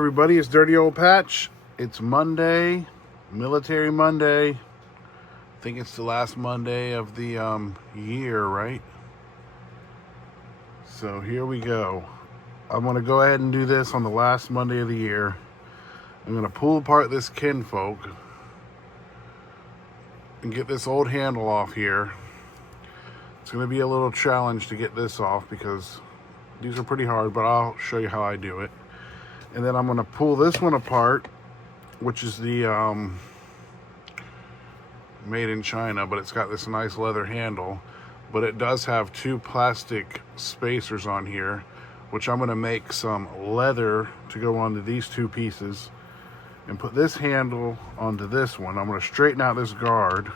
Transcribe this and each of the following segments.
Everybody, it's Dirty Old Patch. It's Monday, Military Monday. I think it's the last Monday of the year, right? So here we go. I'm going to go ahead and do this on the last Monday of the year. I'm going to pull apart this Kinfolk and get this old handle off here. It's going to be a little challenge to get this off because these are pretty hard, but I'll show you how I do it. And then I'm going to pull this one apart, which is the made in China, but it's got this nice leather handle. But it does have two plastic spacers on here, which I'm going to make some leather to go onto these two pieces and put this handle onto this one. I'm going to straighten out this guard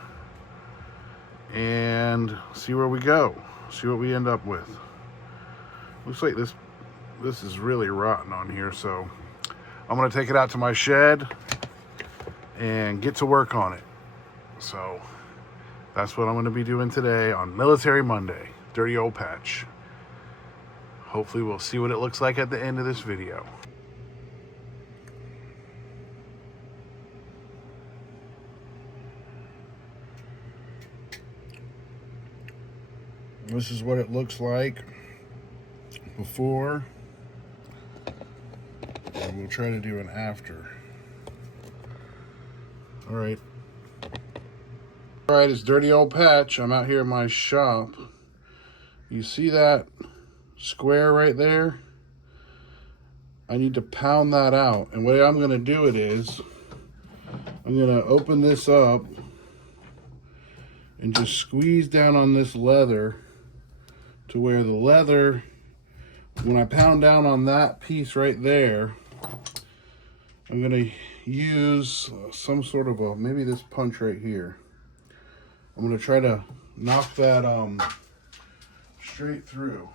and see where we go, see what we end up with. Looks like this is really rotten on here, so I'm going to take it out to my shed and get to work on it. So that's what I'm going to be doing today on Military Monday, Dirty Old Patch. Hopefully we'll see what it looks like at the end of this video. This is what it looks like before, and we'll try to do an after. All right, it's Dirty Old Patch. I'm out here in my shop. You see that square right there? I need to pound that out, and the way I'm going to do it is I'm going to open this up and just squeeze down on this leather to where the leather, when I pound down on that piece right there, I'm going to use some sort of a, maybe this punch right here. I'm going to try to knock that straight through.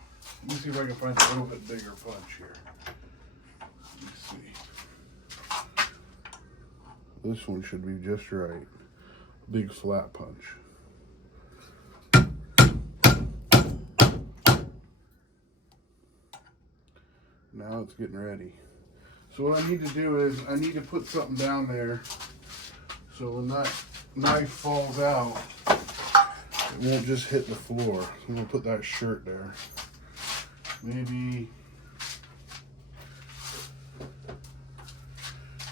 Let me see if I can find a little bit bigger punch here. Let's see. This one should be just right. Big flat punch. Now it's getting ready. So what I need to do is I need to put something down there so when that knife falls out, it won't just hit the floor. So I'm going to put that shirt there. Maybe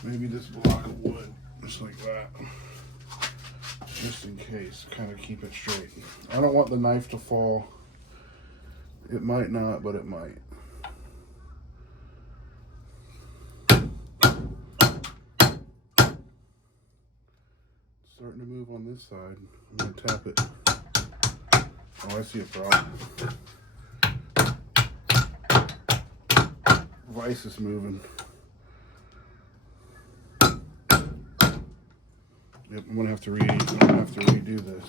this block of wood, just like that. Just in case, kind of keep it straight. I don't want the knife to fall. It might not, but it might. Starting to move on this side. I'm going to tap it. Oh, I see a problem. Vice is moving. Yep, I'm going to have to redo this.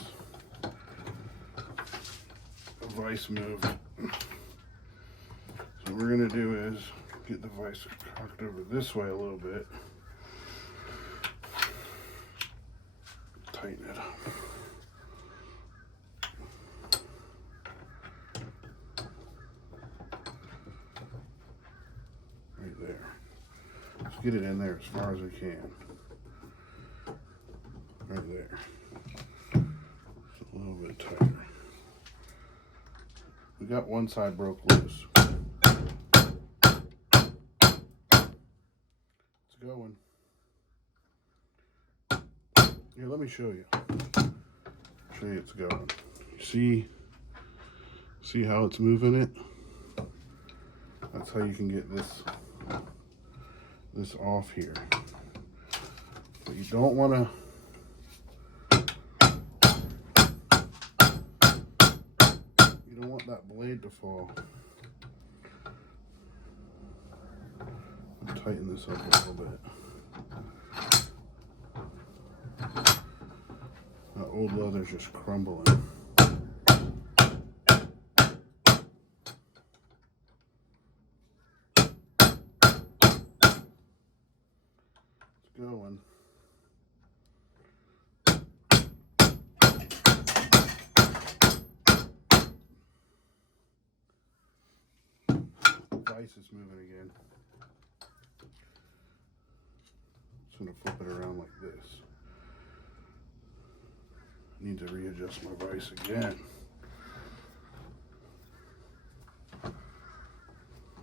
The vice moved. So what we're going to do is get the vice cocked over this way a little bit. Tighten it up. Right there. Let's get it in there as far as we can. Right there. Just a little bit tighter. We got one side broke loose. It's going. Here, let me show you. Show you it's going. See how it's moving it? That's how you can get this off here. But you don't want to. You don't want that blade to fall. I'll tighten this up a little bit. That old leather's just crumbling. It's going. The vice is moving again. just going to flip it around like this. I need to readjust my vise again. I'm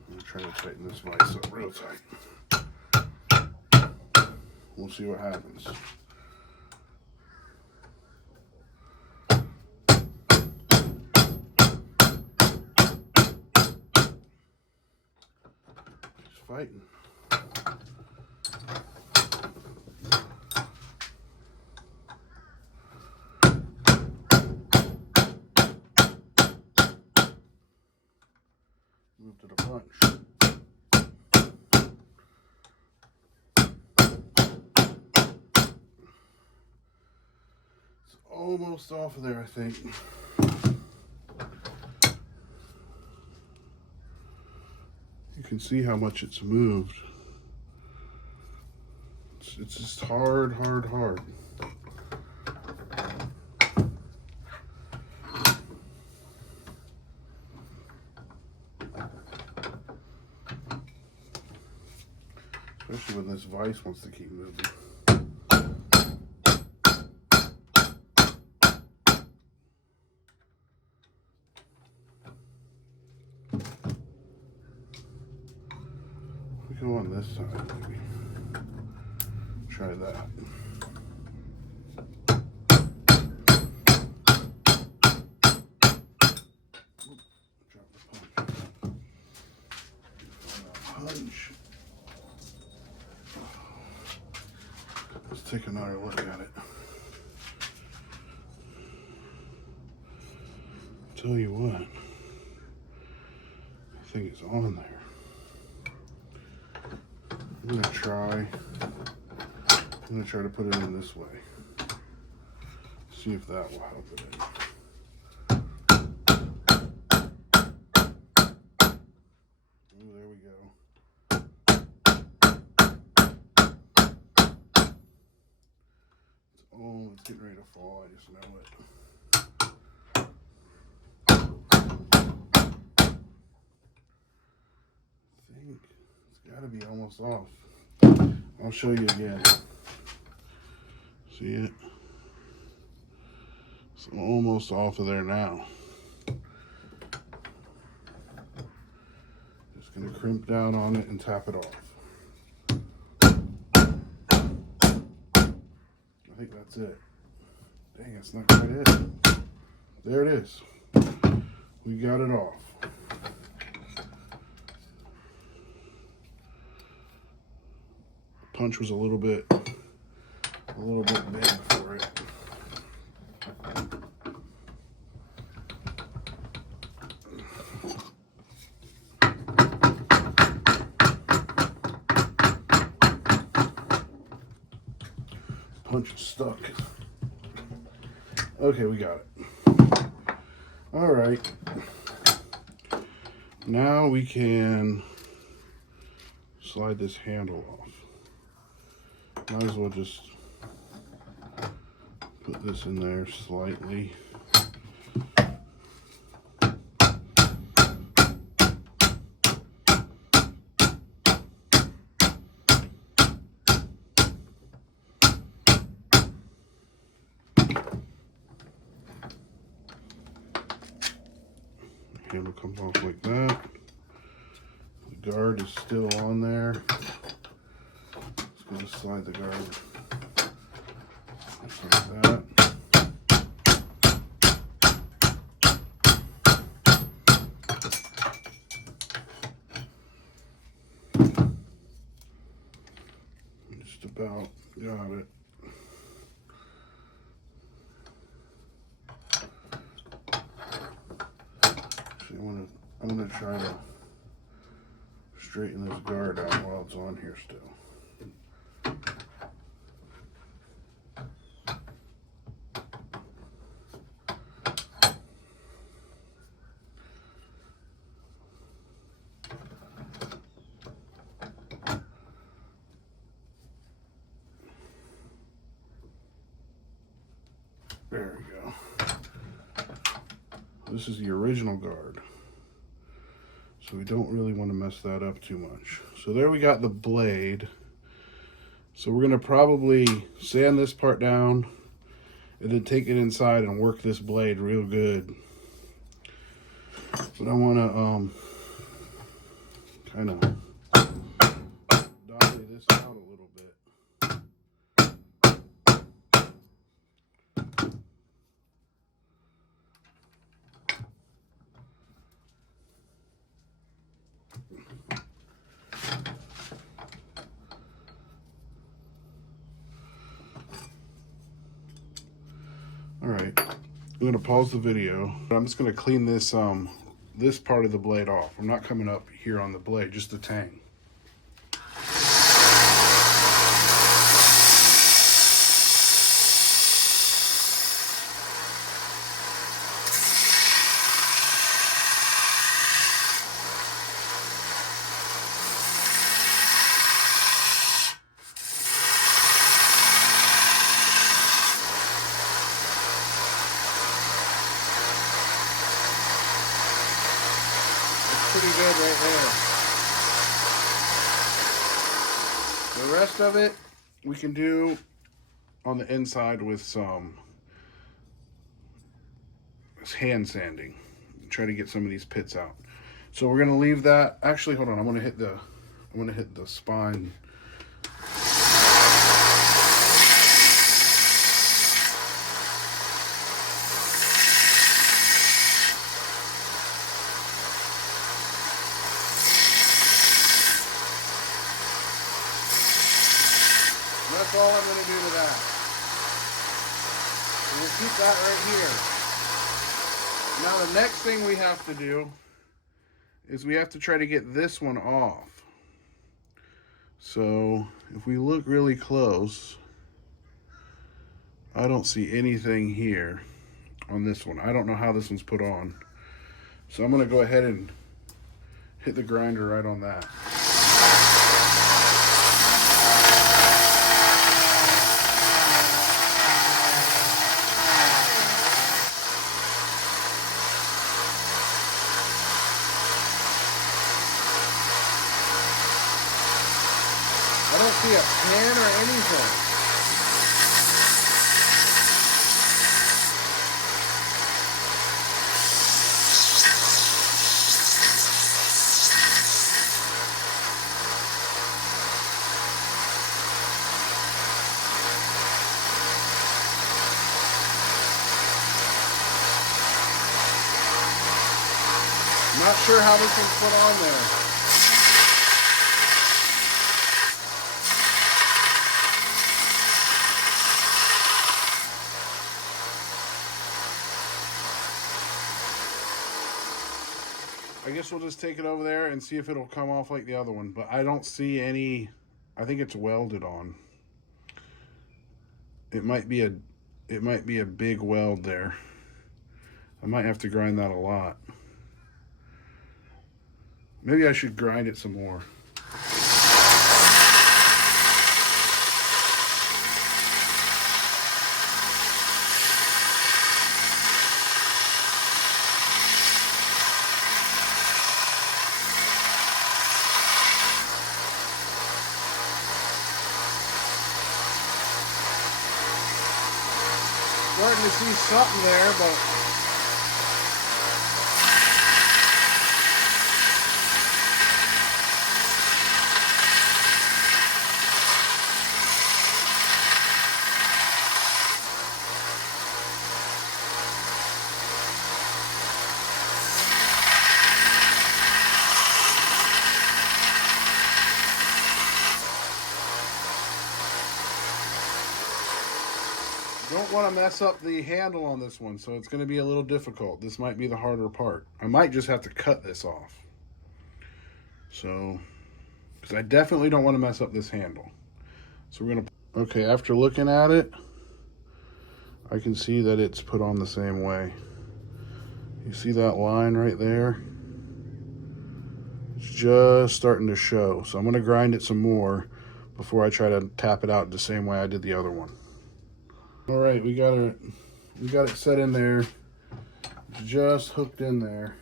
going to try to tighten this vise up real tight. We'll see what happens. Just fighting. Move to the punch. It's almost off of there, I think. You can see how much it's moved. It's just hard, hard, hard. Especially when this vise wants to keep moving. We go on this side, maybe. Try that. Drop the punch. Let's take another look at it. Tell you what, I think it's on there. I'm gonna try to put it in this way. See if that will help it in. Ooh, there we go. Oh, it's getting ready to fall. I just know it. I think it's got to be almost off. I'll show you again. See it? It's almost off of there now. Just going to crimp down on it and tap it off. I think that's it. Dang, it's not quite it. There it is. We got it off. The punch was a little bit big for it. Punch is stuck. Okay, we got it. All right. Now we can slide this handle off. Might as well just put this in there slightly. Handle comes off like that. The guard is still on there. Just going to slide the guard just like that. Just about got it. I'm gonna try to straighten this guard out while it's on here still. There we go. This is the original guard. So we don't really want to mess that up too much. So there we got the blade. So we're gonna probably sand this part down and then take it inside and work this blade real good. But I wanna kind of dolly this out a little bit. All right, I'm gonna pause the video. I'm just gonna clean this this part of the blade off. I'm not coming up here on the blade, just the tang. Pretty good right there. The rest of it we can do on the inside with some hand sanding. Try to get some of these pits out. So we're gonna leave that. Actually, hold on. I'm gonna hit the spine. That's all I'm going to do to that. And we'll keep that right here. Now the next thing we have to do is we have to try to get this one off. So if we look really close, I don't see anything here on this one. I don't know how this one's put on. So I'm going to go ahead and hit the grinder right on that. I don't see a pan or anything. I'm not sure how this one's put on there. I guess we'll just take it over there and see if it'll come off like the other one. But I don't see any. I think it's welded on. It might be a big weld there. I might have to grind that a lot. Maybe I should grind it some more. Starting to see something there, but don't want to mess up the handle on this one, so it's going to be a little difficult. This might be the harder part. I might just have to cut this off. So, because I definitely don't want to mess up this handle. So we're going to, okay, after looking at it, I can see that it's put on the same way. You see that line right there? It's just starting to show. So I'm going to grind it some more before I try to tap it out the same way I did the other one. All right, we got it set in there. It's just hooked in there.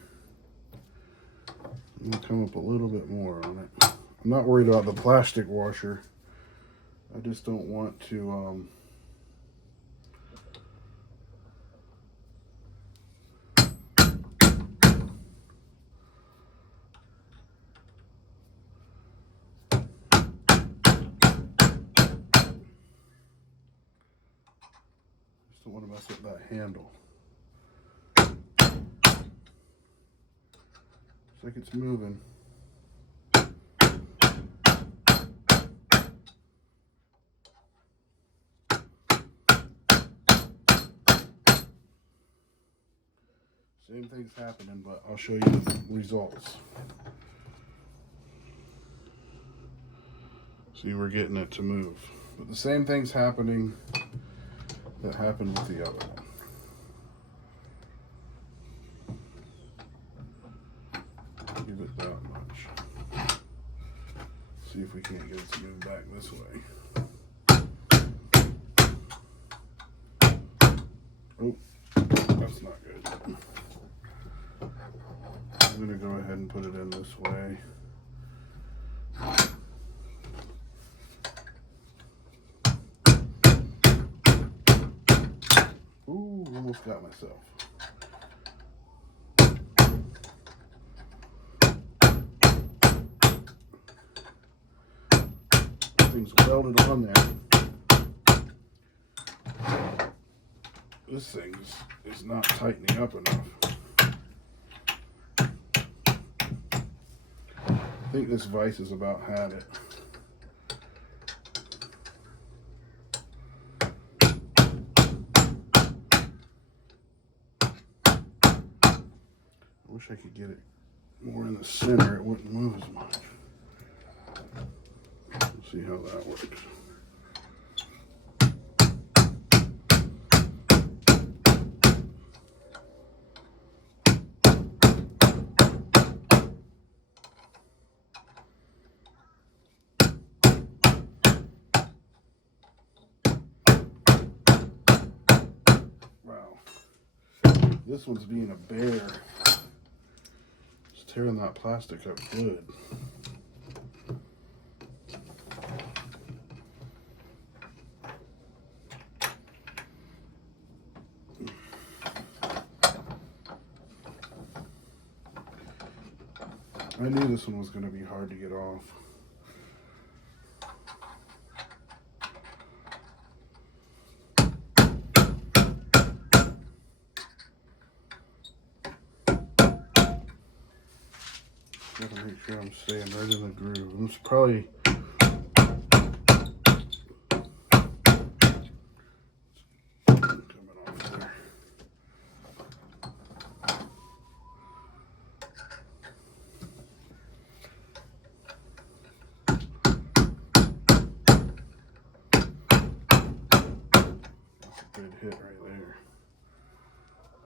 I'm gonna come up a little bit more on it. I'm not worried about the plastic washer. I just don't want to don't want to mess up that handle. Looks like it's moving. Same thing's happening, but I'll show you the results. See, we're getting it to move. But the same thing's happening that happened with the other one. Give it that much. See if we can't get it to move back this way. Oh, that's not good. I'm gonna go ahead and put it in this way. Ooh, almost got myself. Everything's welded on there. This thing is not tightening up enough. I think this vise has about had it. I wish I could get it more in the center. It wouldn't move as much. We'll see how that works. This one's being a bear. It's tearing that plastic up good. I knew this one was going to be hard to get off. Gotta make sure I'm staying right in the groove. It's probably coming off there. That's a good hit right there.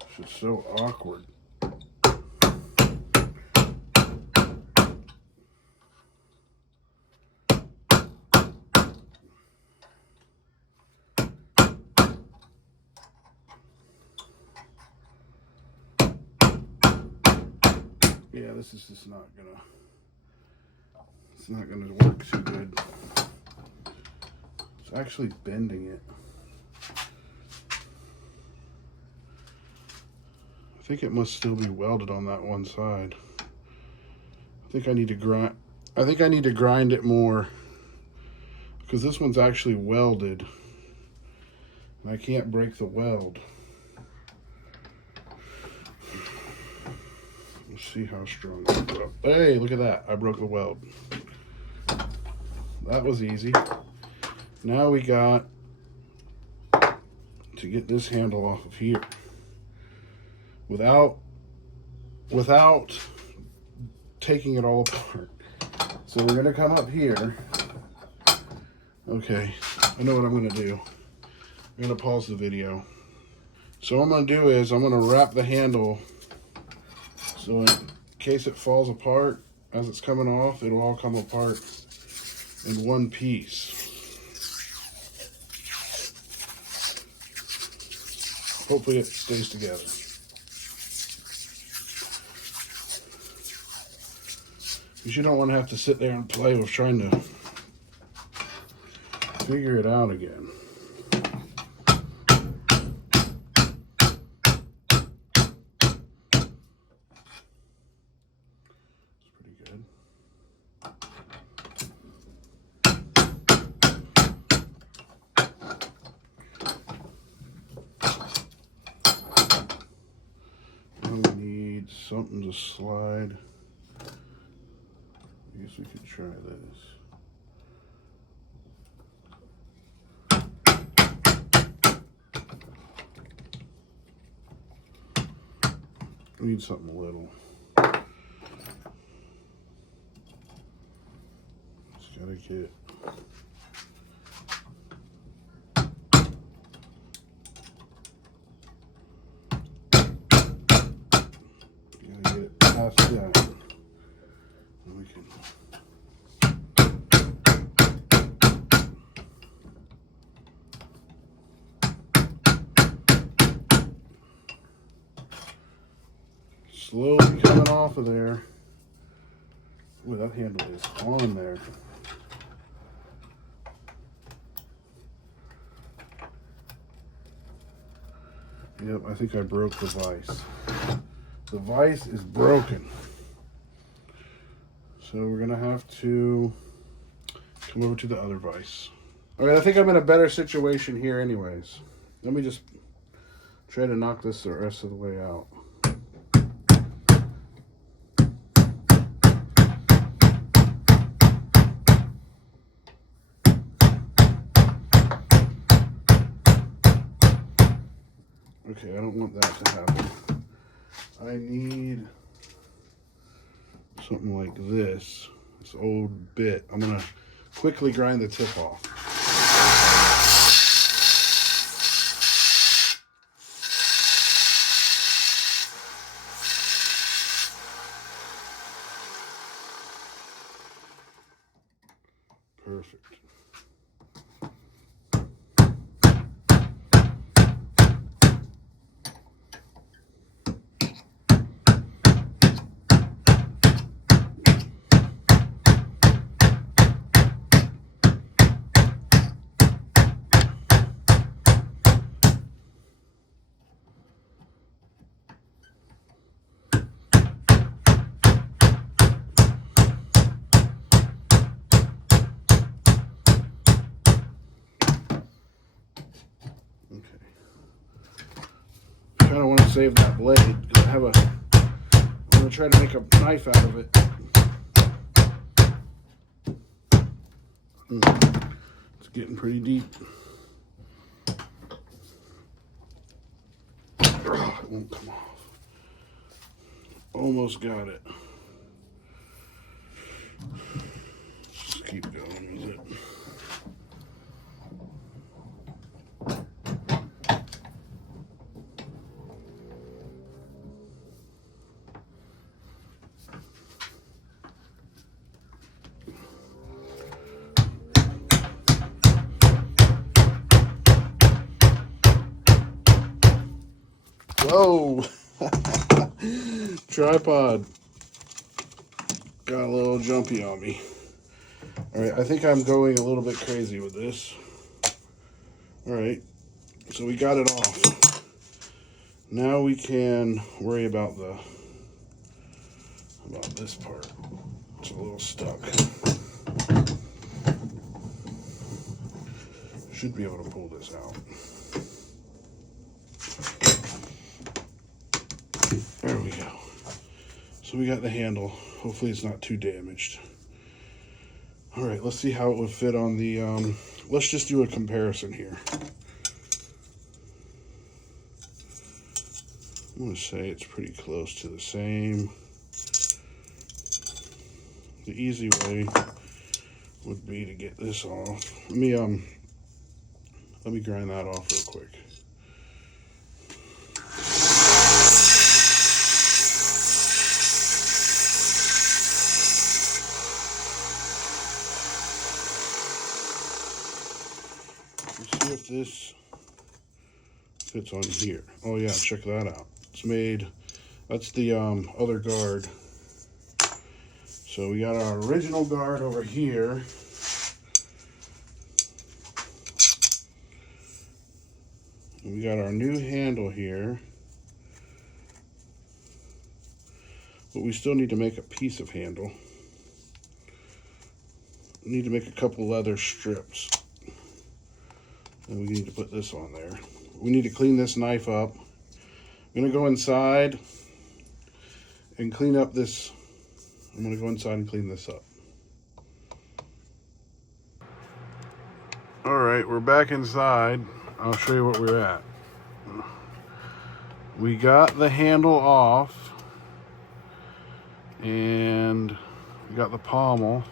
It's just so awkward. Yeah, this is just not gonna, it's not gonna work too good. It's actually bending it. I think it must still be welded on that one side. I think I need to grind it more, because this one's actually welded and I can't break the weld. See how strong I broke. Hey, look at that. I broke the weld. That was easy. Now we got to get this handle off of here without taking it all apart. So we're gonna come up here. Okay, I know what I'm gonna do. I'm gonna pause the video. So what I'm gonna do is I'm gonna wrap the handle so in case it falls apart, as it's coming off, it'll all come apart in one piece. Hopefully it stays together. Because you don't want to have to sit there and play with trying to figure it out again. It's pretty good. Now we need something to slide. I guess we could try this. We need something little. Just gotta get. Gotta get it past that. And we can. Slowly coming off of there. Ooh, that handle is on there. Yep, I think I broke the vise. The vise is broken. So we're gonna have to come over to the other vise. All right, I think I'm in a better situation here anyways. Let me just try to knock this the rest of the way out. Okay, I don't want that to happen. I need something like this old bit. I'm gonna quickly grind the tip off. Perfect. I kind of want to save that blade because I'm going to try to make a knife out of it. It's getting pretty deep. It won't come off. Almost got it. Just keep going with it. Whoa! Tripod got a little jumpy on me. Alright, I think I'm going a little bit crazy with this. Alright, so we got it off. Now we can worry about this part. It's a little stuck. Should be able to pull this out. There we go. So we got the handle. Hopefully it's not too damaged. All right, let's see how it would fit on the, let's just do a comparison here. I'm gonna say it's pretty close to the same. The easy way would be to get this off. Let me grind that off real quick. See if this fits on here. Oh yeah, check that out. It's made, that's the other guard. So we got our original guard over here. We got our new handle here, but we still need to make a piece of handle. We need to make a couple leather strips, and we need to put this on there. We need to clean this knife up. I'm gonna go inside and clean up this. I'm gonna go inside and clean this up. All right, we're back inside. I'll show you what we're at. We got the handle off, and we got the pommel.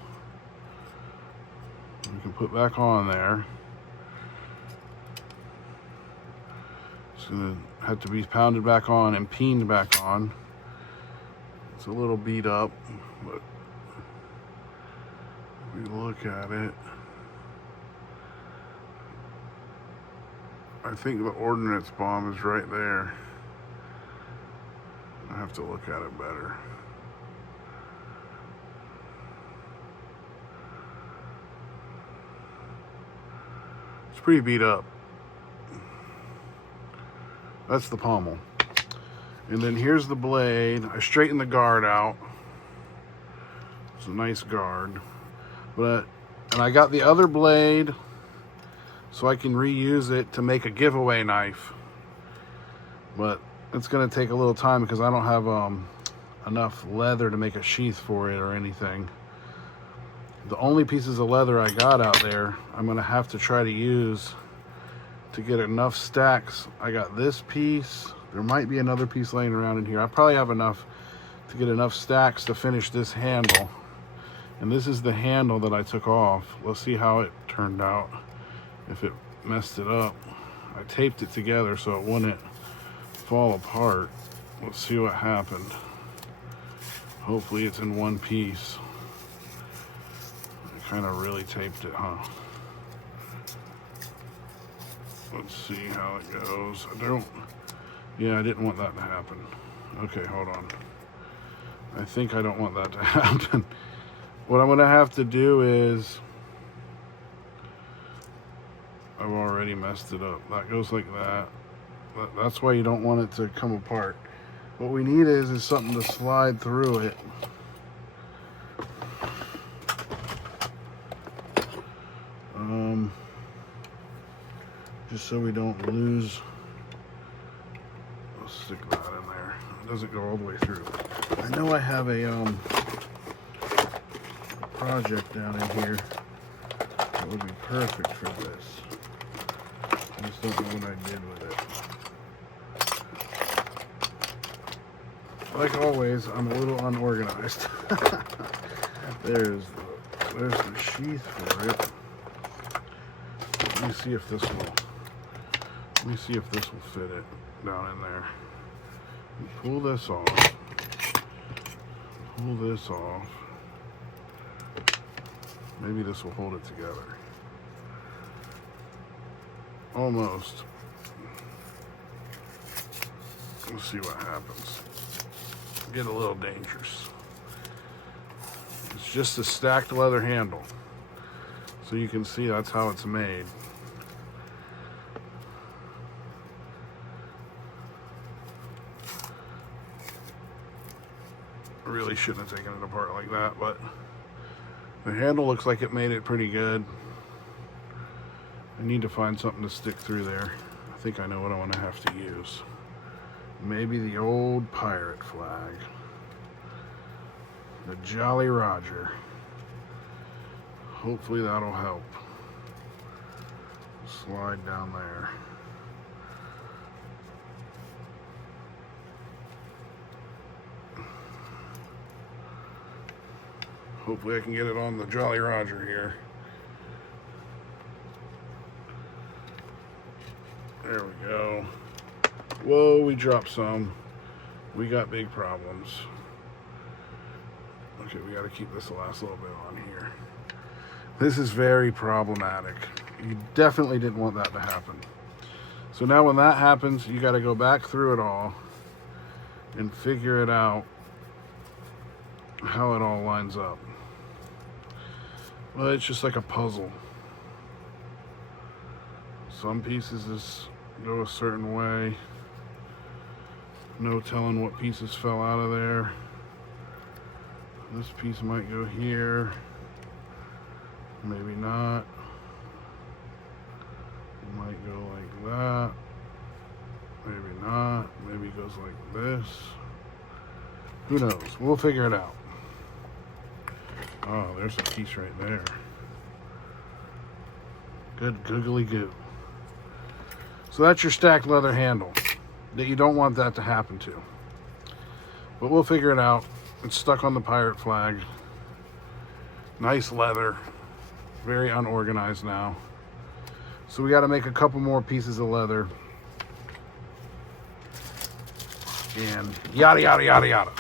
We can put back on there. It's gonna have to be pounded back on and peened back on. It's a little beat up, but if we look at it, I think the ordnance bomb is right there. I have to look at it better. It's pretty beat up. That's the pommel. And then here's the blade. I straightened the guard out. It's a nice guard. And I got the other blade so I can reuse it to make a giveaway knife. But it's gonna take a little time because I don't have enough leather to make a sheath for it or anything. The only pieces of leather I got out there, I'm gonna have to try to use to get enough stacks. I got this piece. There might be another piece laying around in here. I probably have enough to get enough stacks to finish this handle. And this is the handle that I took off. Let's see how it turned out. If it messed it up. I taped it together so it wouldn't fall apart. Let's see what happened. Hopefully it's in one piece. I kind of really taped it, huh? Let's see how it goes. I didn't want that to happen. Okay, hold on. I think I don't want that to happen. What I'm gonna have to do is, I've already messed it up. That goes like that. That's why you don't want it to come apart. What we need is something to slide through it. Just so we don't lose. I'll stick that in there. It doesn't go all the way through. I know I have a project down in here that would be perfect for this. I just don't know what I did with it. Like always, I'm a little unorganized. There's the sheath for it. Let me see if this will fit it down in there. Pull this off. Pull this off. Maybe this will hold it together. Almost. We'll see what happens. Get a little dangerous. It's just a stacked leather handle. So you can see that's how it's made. I really shouldn't have taken it apart like that, but the handle looks like it made it pretty good. I need to find something to stick through there. I think I know what I want to have to use. Maybe the old pirate flag. The Jolly Roger. Hopefully that'll help. Slide down there. Hopefully I can get it on the Jolly Roger here. There we go. Whoa, we dropped some. We got big problems. Okay, we got to keep this the last little bit on here. This is very problematic. You definitely didn't want that to happen. So now when that happens, you got to go back through it all and figure it out how it all lines up. Well, it's just like a puzzle. Some pieces go a certain way. No telling what pieces fell out of there. This piece might go here. Maybe not. It might go like that. Maybe not. Maybe it goes like this. Who knows? We'll figure it out. Oh, there's a piece right there. Good googly goo. So that's your stacked leather handle that you don't want that to happen to. But we'll figure it out. It's stuck on the pirate flag. Nice leather. Very unorganized now. So we got to make a couple more pieces of leather. And yada, yada, yada, yada.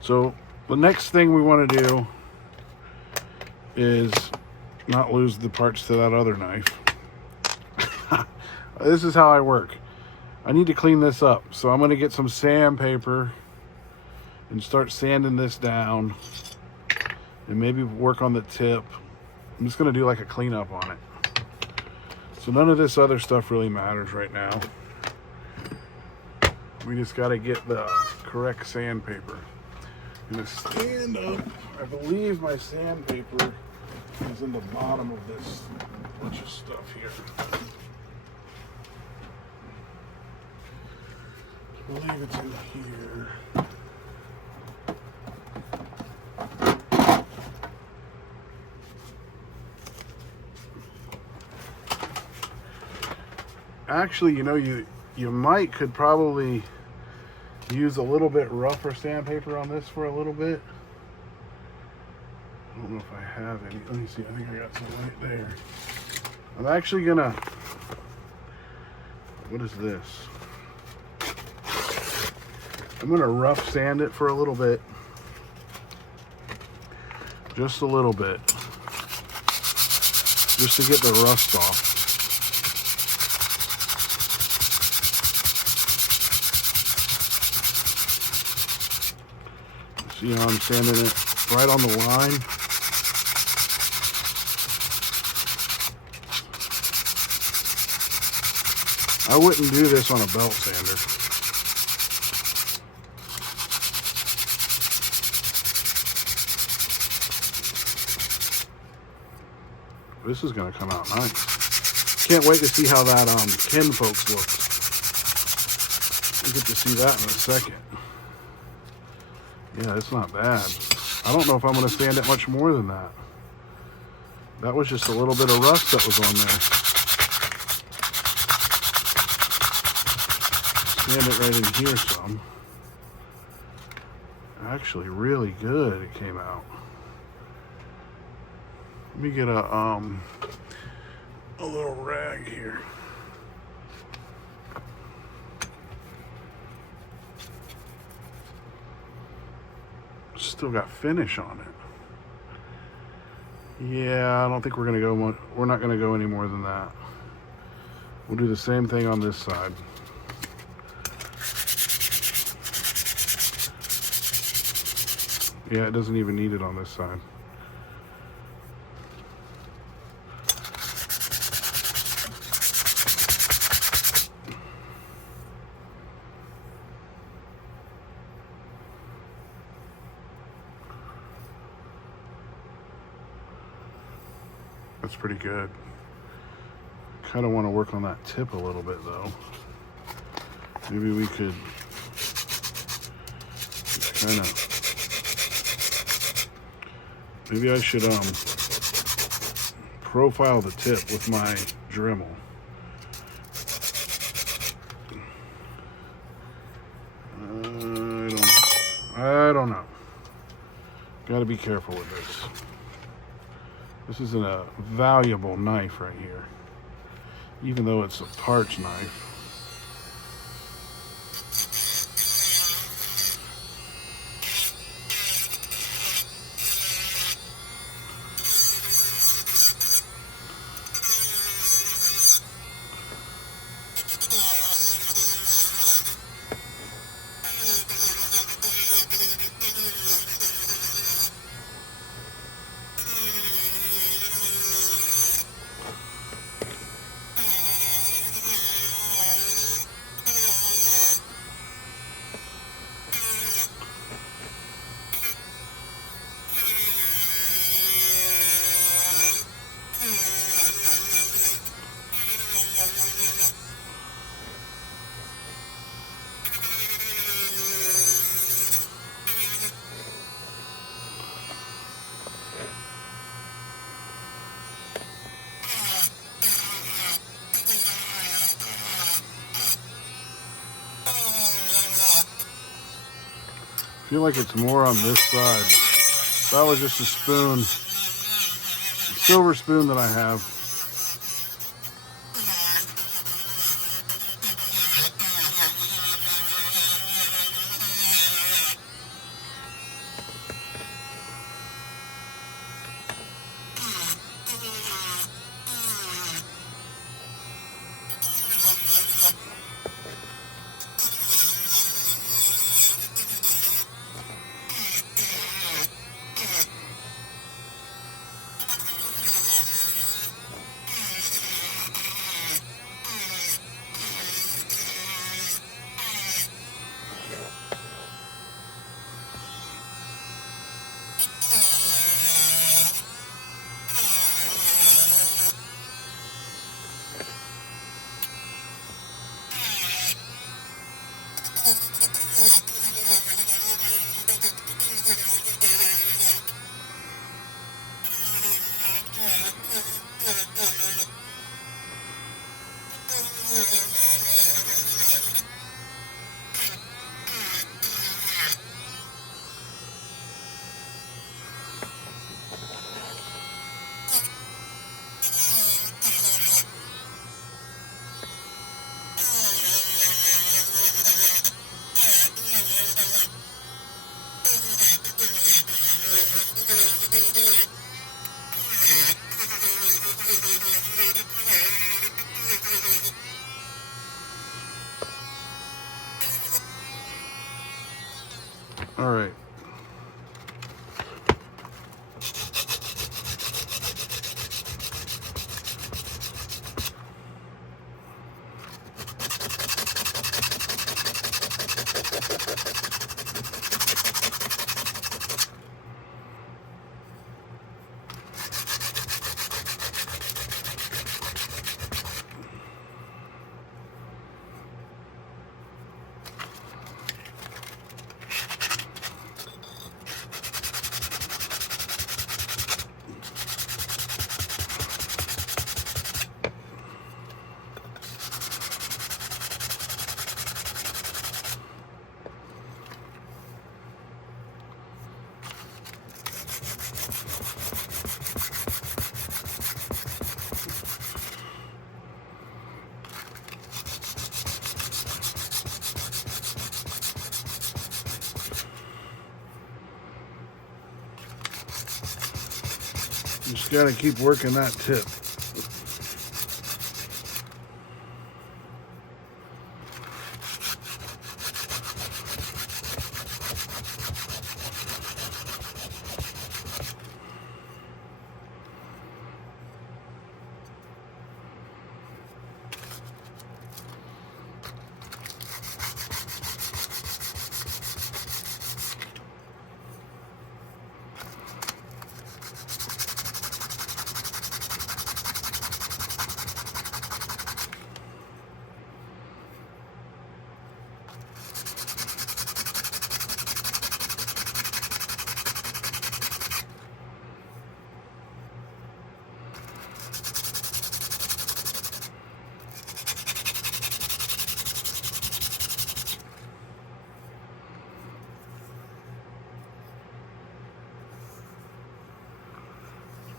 So the next thing we want to do is not lose the parts to that other knife. This is how I work. I need to clean this up. So I'm going to get some sandpaper and start sanding this down. And maybe work on the tip. I'm just going to do like a cleanup on it. So none of this other stuff really matters right now. We just got to get the correct sandpaper. I'm going to stand up. I believe my sandpaper is in the bottom of this bunch of stuff here. I believe it's in here. Actually, you know, you could probably use a little bit rougher sandpaper on this for a little bit. I don't know if I have any. Let me see. I think I got some right there. I'm actually gonna. What is this? I'm gonna rough sand it for a little bit. Just a little bit. Just to get the rust off. See how I'm sanding it right on the line? I wouldn't do this on a belt sander. This is going to come out nice. Can't wait to see how that Kinfolks looks. We'll get to see that in a second. Yeah, it's not bad. I don't know if I'm going to sand it much more than that. That was just a little bit of rust that was on there. Sand it right in here some. Actually, really good it came out. Let me get a little rag here. Still got finish on it. Yeah, I don't think we're gonna go. We're not gonna go any more than that. We'll do the same thing on this side. Yeah, it doesn't even need it on this side. That's pretty good. Kind of want to work on that tip a little bit though. Maybe we could kind of. Maybe I should profile the tip with my Dremel. I don't know. Got to be careful with this. This is a valuable knife right here, even though it's a parts knife. feel like it's more on this side. That was just a spoon, silver spoon that I have. All right. Just gotta keep working that tip.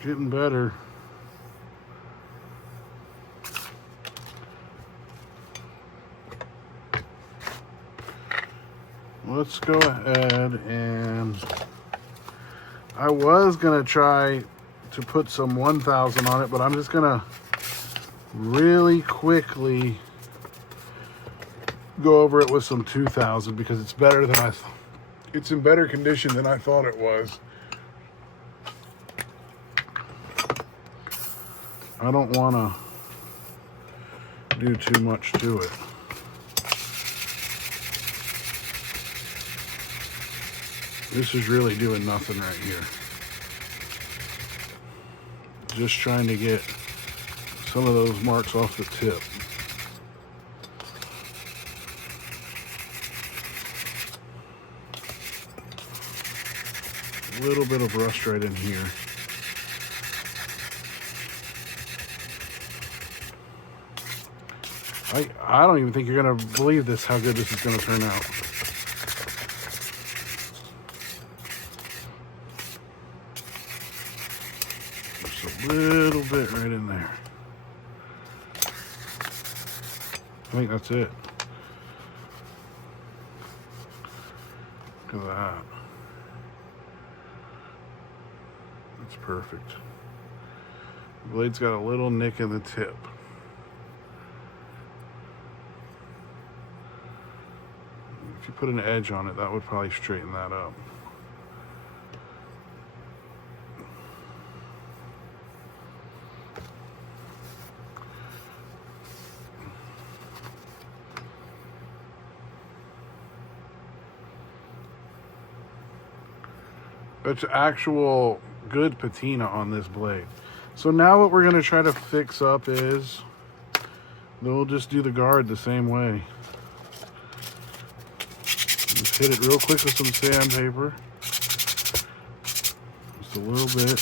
Getting better. Let's go ahead and I was gonna try to put some 1000 on it, but I'm just gonna really quickly go over it with some 2000 because it's better than it's in better condition than I thought it was. I don't want to do too much to it. This is really doing nothing right here. Just trying to get some of those marks off the tip. A little bit of rust right in here. I don't even think you're gonna believe this, how good this is gonna turn out. little bit right in there. I think that's it. Look at that. That's perfect. The blade's got a little nick in the tip. If you put an edge on it, that would probably straighten that up. It's actual good patina on this blade. So now what we're going to try to fix up is, we'll just do the guard the same way. Just hit it real quick with some sandpaper. Just a little bit.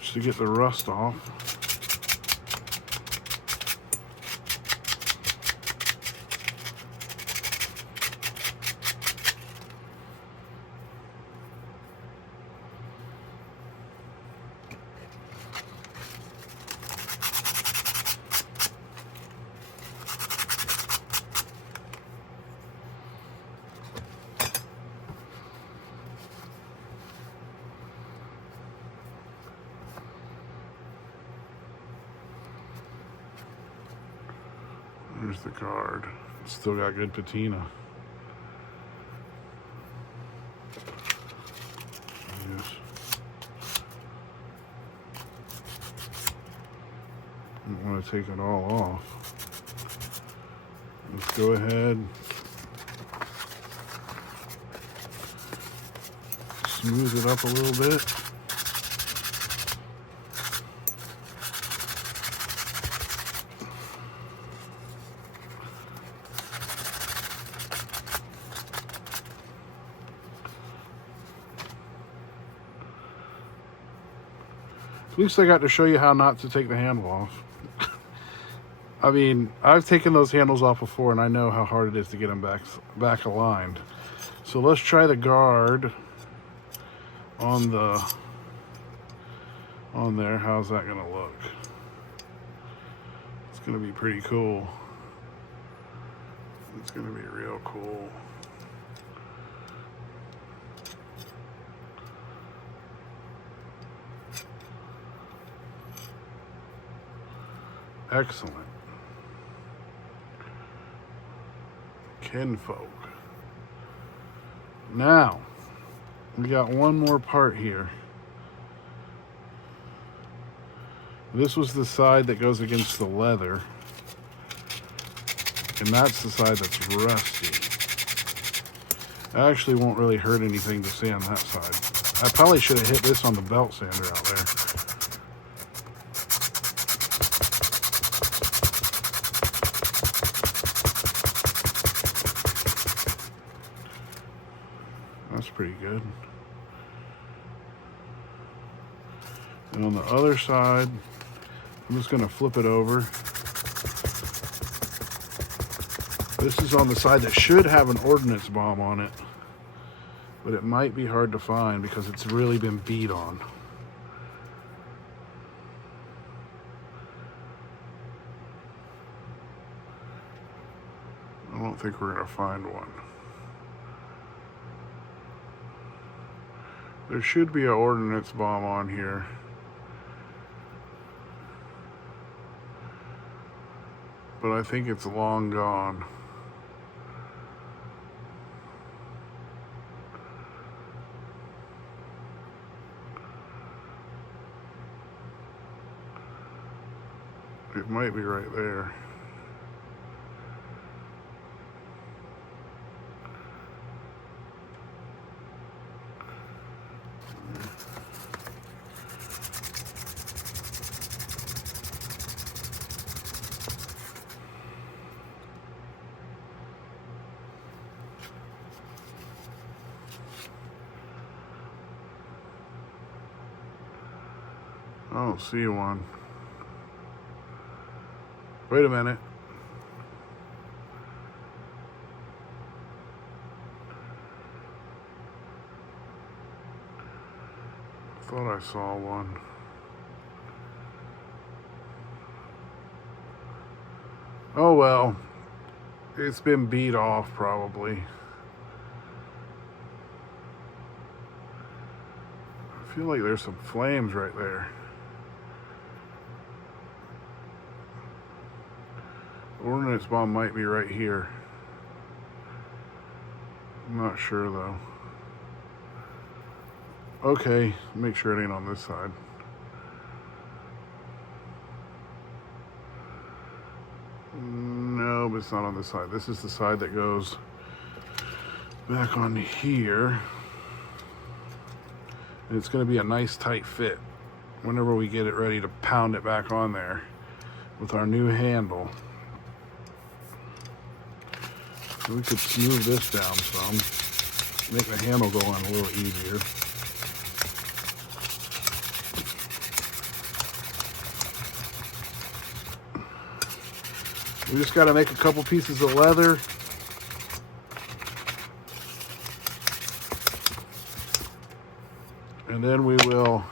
Just to get the rust off. There's the guard. It's still got good patina. Yes. Don't want to take it all off. Let's go ahead. Smooth it up a little bit. At least I got to show you how not to take the handle off. I mean, I've taken those handles off before and I know how hard it is to get them back aligned. So let's try the guard on there. How's that gonna look? It's gonna be pretty cool. It's gonna be real cool. Excellent. Kinfolk. Now, we got one more part here. This was the side that goes against the leather. And that's the side that's rusty. I actually won't really hurt anything to sand that side. I probably should have hit this on the belt sander out there. That's pretty good. And on the other side, I'm just going to flip it over. This is on the side that should have an ordnance bomb on it, but it might be hard to find because it's really been beat on. I don't think we're going to find one. There should be an ordnance bomb on here. But I think it's long gone. It might be right there. I don't see one. Wait a minute. Thought I saw one. Oh well, it's been beat off probably. I feel like there's some flames right there. Ordnance bomb might be right here. I'm not sure though. Okay, make sure it ain't on this side. No, but it's not on this side. This is the side that goes back on here. And it's going to be a nice tight fit whenever we get it ready to pound it back on there with our new handle. So we could smooth this down some, make the handle go on a little easier. We just got to make a couple pieces of leather. And then we will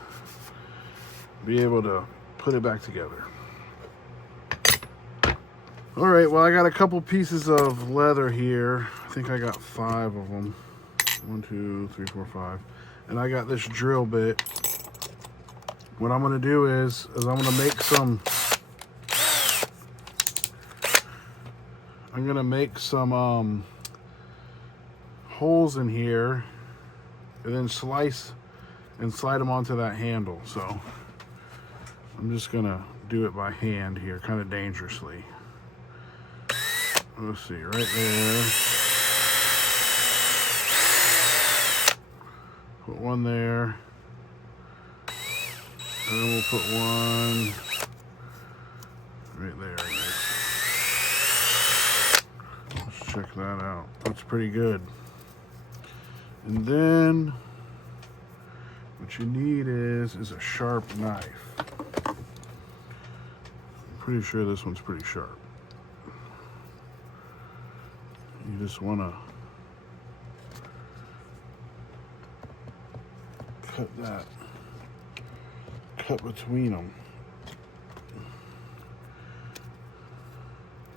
be able to put it back together. All right, well, I got a couple pieces of leather here. I think I got 5 of them. 1, 2, 3, 4, 5. And I got this drill bit. What I'm gonna do is I'm gonna make some holes in here and then slice and slide them onto that handle. So I'm just gonna do it by hand here, kind of dangerously. Let's see, right there. Put one there. And then we'll put one right there, I guess. Let's check that out. That's pretty good. And then what you need is a sharp knife. I'm pretty sure this one's pretty sharp. You just want to cut between them.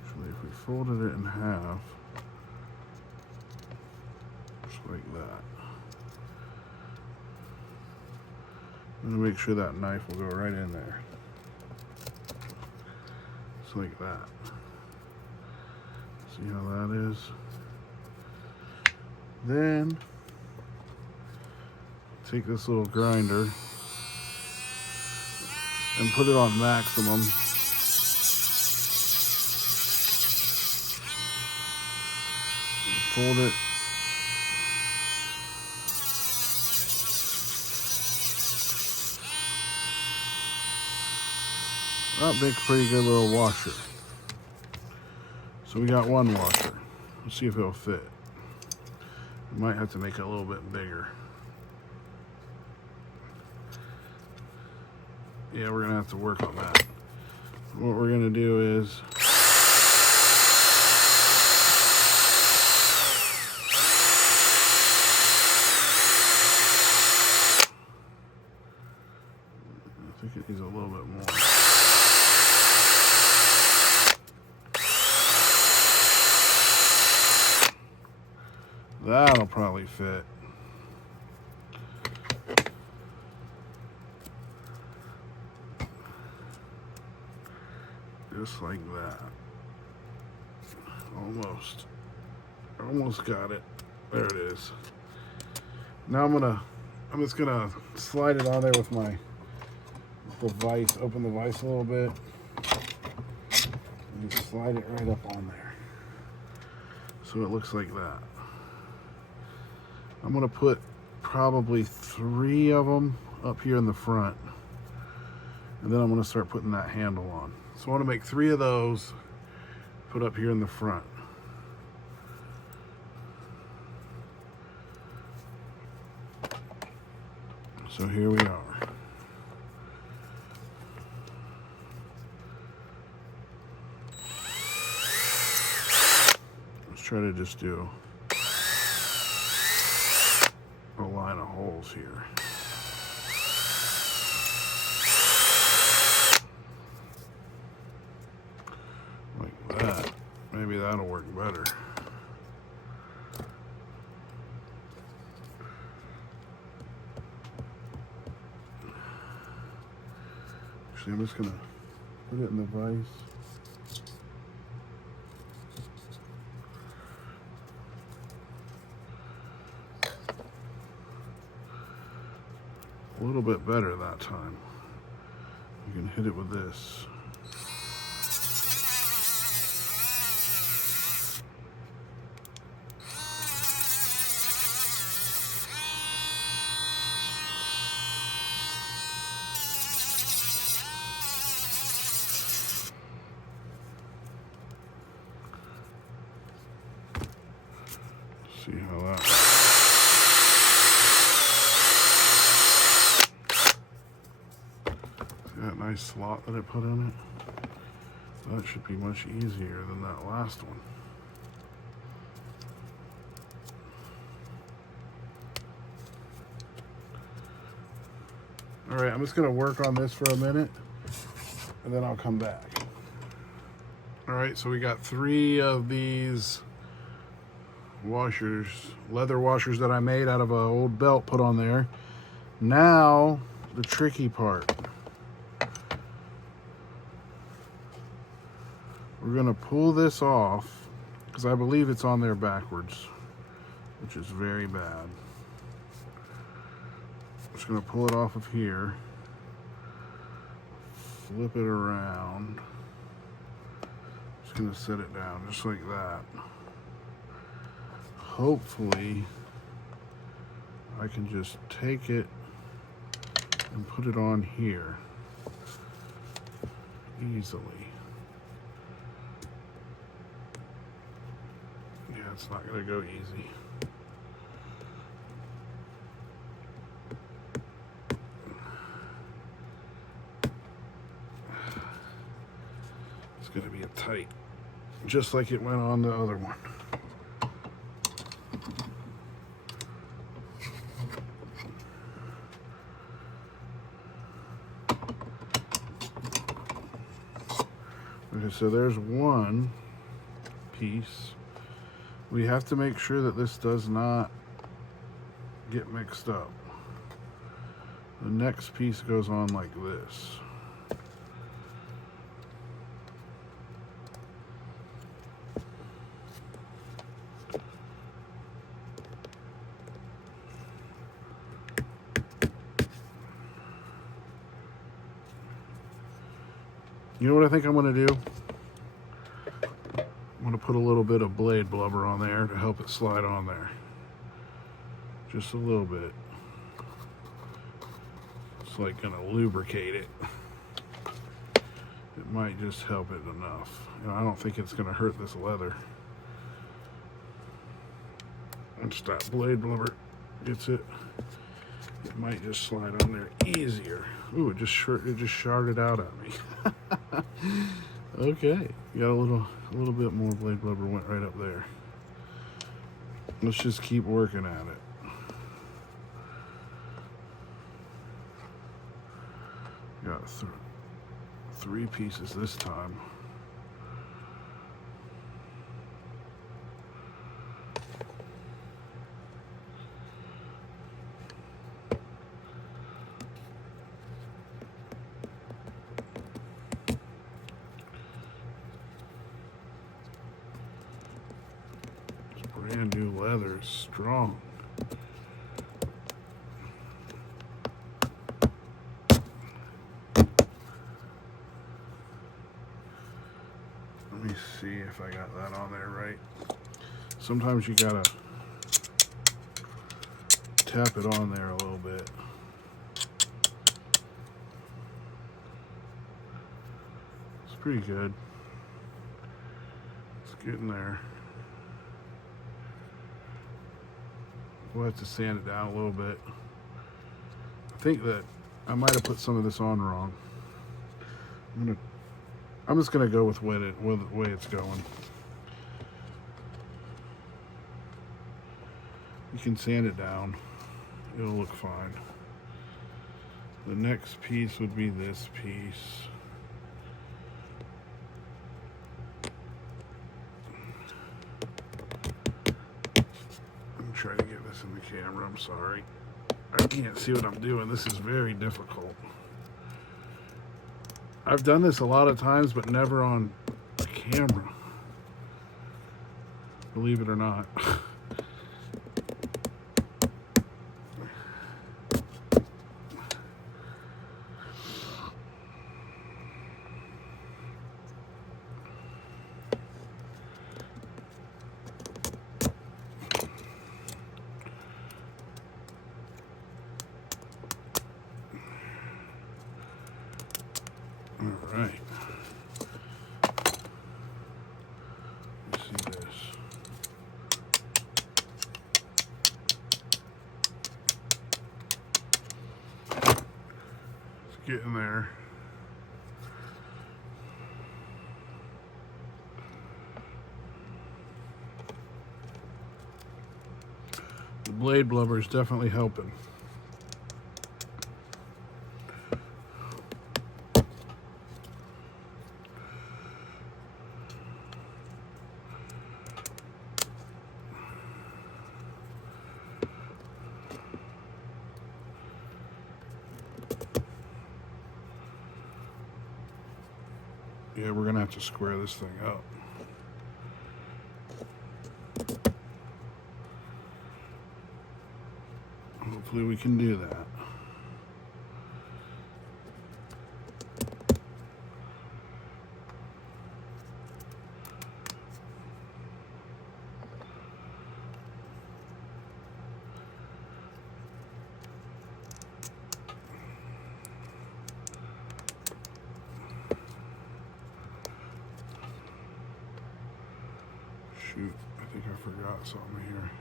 Actually, if we folded it in half, just like that. I'm gonna make sure that knife will go right in there. Just like that. See how that is? Then take this little grinder and put it on maximum. Fold it. That makes a pretty good little washer. So we got one washer. Let's see if it'll fit. We might have to make it a little bit bigger. Yeah, we're gonna have to work on that. What we're gonna do is I think it needs a little bit more. That'll probably fit. Just like that. Almost got it. There it is. Now I'm just gonna slide it on there with the vise. Open the vise a little bit and slide it right up on there, so it looks like that. I'm gonna put probably 3 of them up here in the front, and then I'm gonna start putting that handle on. So I want to make 3 of those, put up here in the front. So here we are. Let's try to just do a line of holes here. that'll work better. Actually, I'm just gonna put it in the vise. A little bit better that time. You can hit it with this. See how that. See that nice slot that I put in it? That should be much easier than that last one. All right, I'm just gonna work on this for a minute and then I'll come back. All right, so we got 3 of these washers, leather washers that I made out of an old belt put on there. Now, the tricky part. We're gonna pull this off because I believe it's on there backwards, which is very bad. Just gonna pull it off of here, flip it around. Just gonna set it down just like that. Hopefully, I can just take it and put it on here easily. Yeah, it's not gonna go easy. It's gonna be a tight, just like it went on the other one. Okay, so there's one piece. We have to make sure that this does not get mixed up. The next piece goes on like this. You know what I think I'm going to do? I'm going to put a little bit of blade blubber on there to help it slide on there. Just a little bit. It's like going to lubricate it. It might just help it enough. You know, I don't think it's going to hurt this leather. Once that blade blubber gets it, it might just slide on there easier. Ooh, it just sharded out at me. Okay, got a little bit more blade blubber went right up there. Let's just keep working at it. Got 3 pieces this time. Brand new leather, strong. Let me see if I got that on there right. Sometimes you gotta tap it on there a little bit. It's pretty good. It's getting there. We'll have to sand it down a little bit. I think that I might have put some of this on wrong. I'm just gonna go with the way it's going. You can sand it down. It'll look fine. The next piece would be this piece. sorry. I can't see what I'm doing. This is very difficult. I've done this a lot of times, but never on camera. Believe it or not. All right. Let's see this. It's getting there. The blade blubber is definitely helping. Yeah, we're gonna have to square this thing up. Hopefully we can do that. Shoot, I think I forgot something here.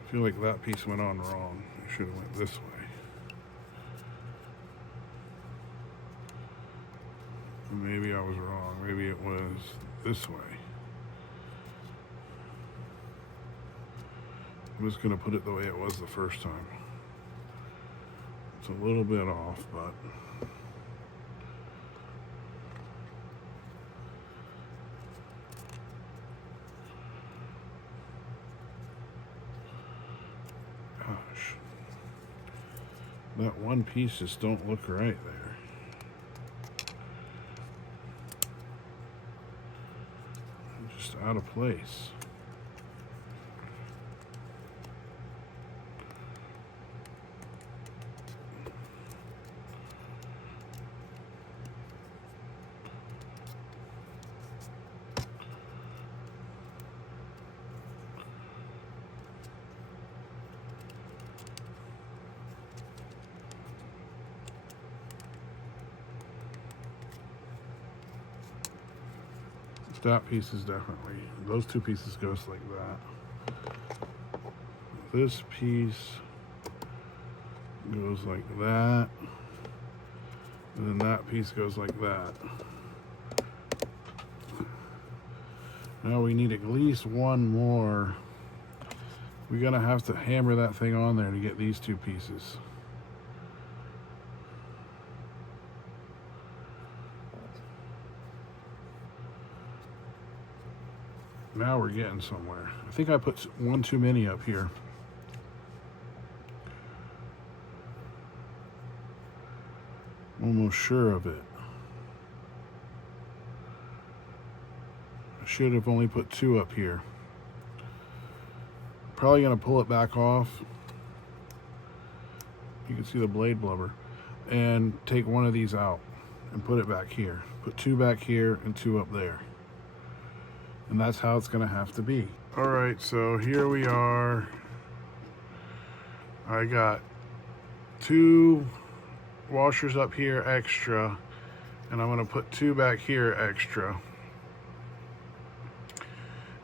I feel like that piece went on wrong. It should have went this way. Maybe I was wrong. Maybe it was this way. I'm just gonna put it the way it was the first time. It's a little bit off, but gosh, that one piece just don't look right there. Just out of place. That piece is definitely, those two pieces goes like that. This piece goes like that. And then that piece goes like that. Now we need at least one more. We're gonna have to hammer that thing on there to get these two pieces. Now we're getting somewhere. I think I put one too many up here. Almost sure of it. I should have only put two up here. Probably gonna pull it back off. You can see the blade blubber. And take one of these out and put it back here. Put two back here and two up there. And that's how it's gonna have to be. All right, so here we are. I got two washers up here extra, and I'm gonna put two back here extra.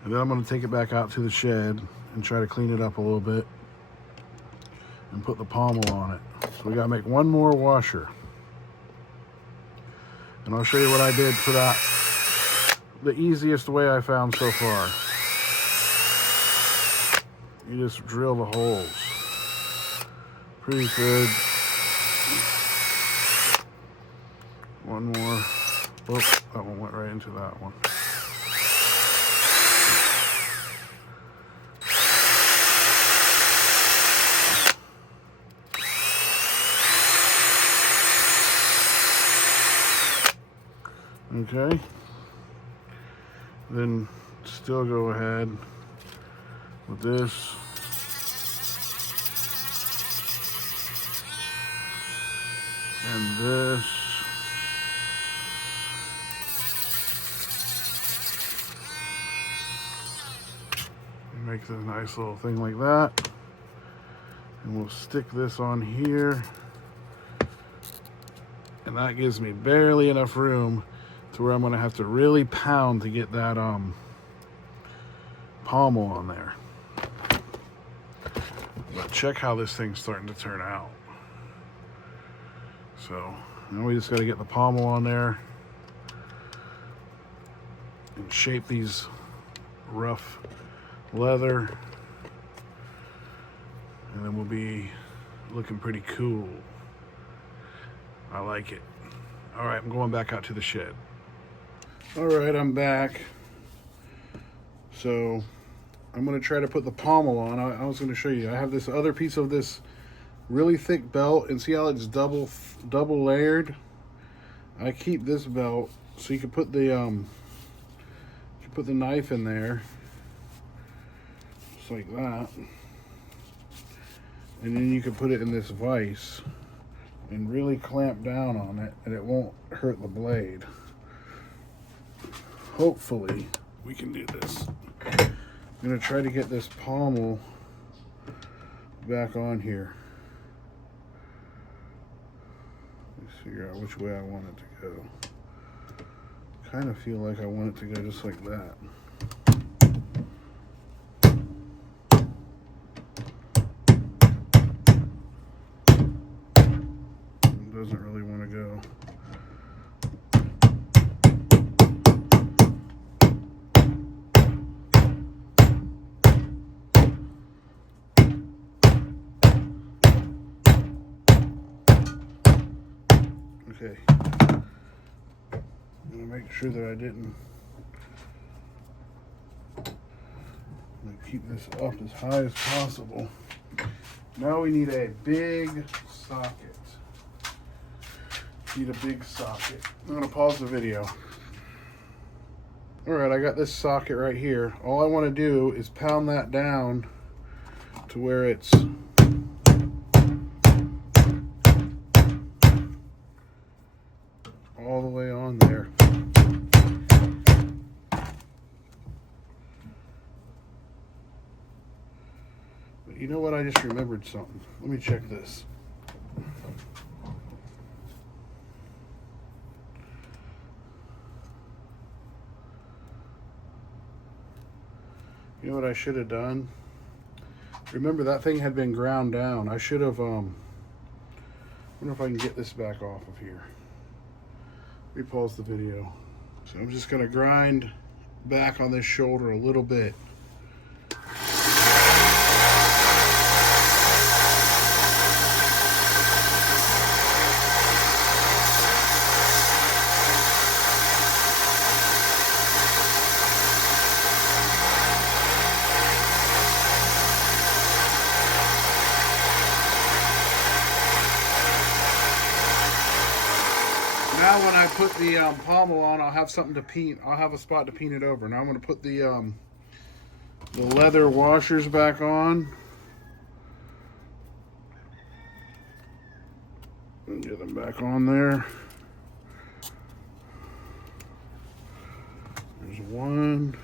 And then I'm gonna take it back out to the shed and try to clean it up a little bit and put the pommel on it. So we gotta make one more washer. And I'll show you what I did for that. The easiest way I found so far. You just drill the holes. Pretty good. One more. Oops, that one went right into that one. Okay. Then still go ahead with this. And this. Make this nice little thing like that. And we'll stick this on here. And that gives me barely enough room to where I'm gonna have to really pound to get that pommel on there. But check how this thing's starting to turn out. So now we just gotta get the pommel on there and shape these rough leather, and then we'll be looking pretty cool. I like it. All right, I'm going back out to the shed. All right, I'm back. So I'm gonna try to put the pommel on. I was gonna show you, I have this other piece of this really thick belt, and see how it's double layered? I keep this belt so you can put the knife in there, just like that, and then you can put it in this vise and really clamp down on it, and it won't hurt the blade. Hopefully we can do this. I'm gonna try to get this pommel back on here. Let's figure out which way I want it to go. Kind of feel like I want it to go just like that. It doesn't really want to go. Okay. I'm gonna make sure that I didn't. I'm gonna keep this up as high as possible. Now we need a big socket. Need a big socket. I'm gonna pause the video. All right, I got this socket right here. All I want to do is pound that down to where it's all the way on there. But you know what? I just remembered something. Let me check this. You know what I should have done? Remember, that thing had been ground down. I should have, I wonder if I can get this back off of here. Let me pause the video. So I'm just gonna grind back on this shoulder a little bit. Now when I put the pommel on, I'll have something to paint. I'll have a spot to paint it over. Now I'm going to put the leather washers back on. And get them back on there. There's one.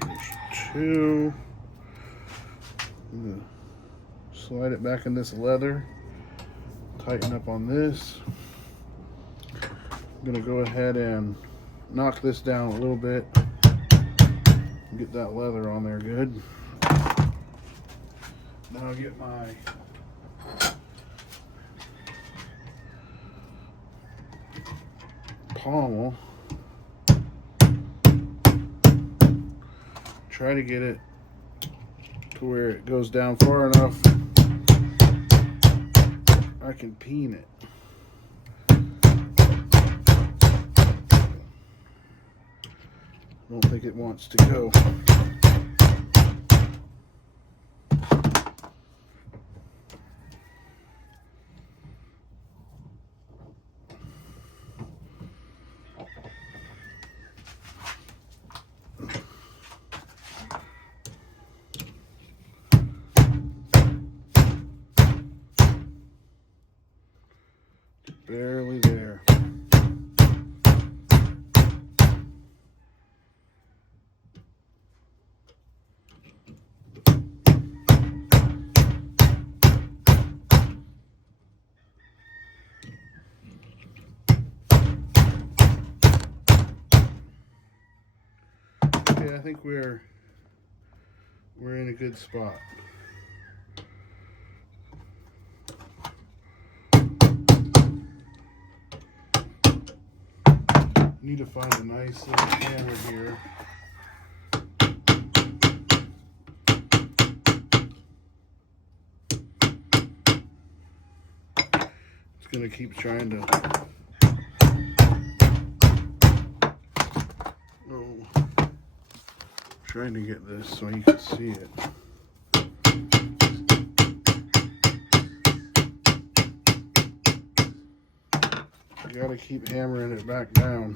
There's two. I'm going to slide it back in this leather. Tighten up on this. I'm gonna go ahead and knock this down a little bit. Get that leather on there good. Now I'll get my pommel. Try to get it to where it goes down far enough I can peen it. Don't think it wants to go. barely there. Okay, I think we're in a good spot. Need to find a nice little hammer here. It's gonna keep trying to trying to get this so you can see it. You gotta keep hammering it back down.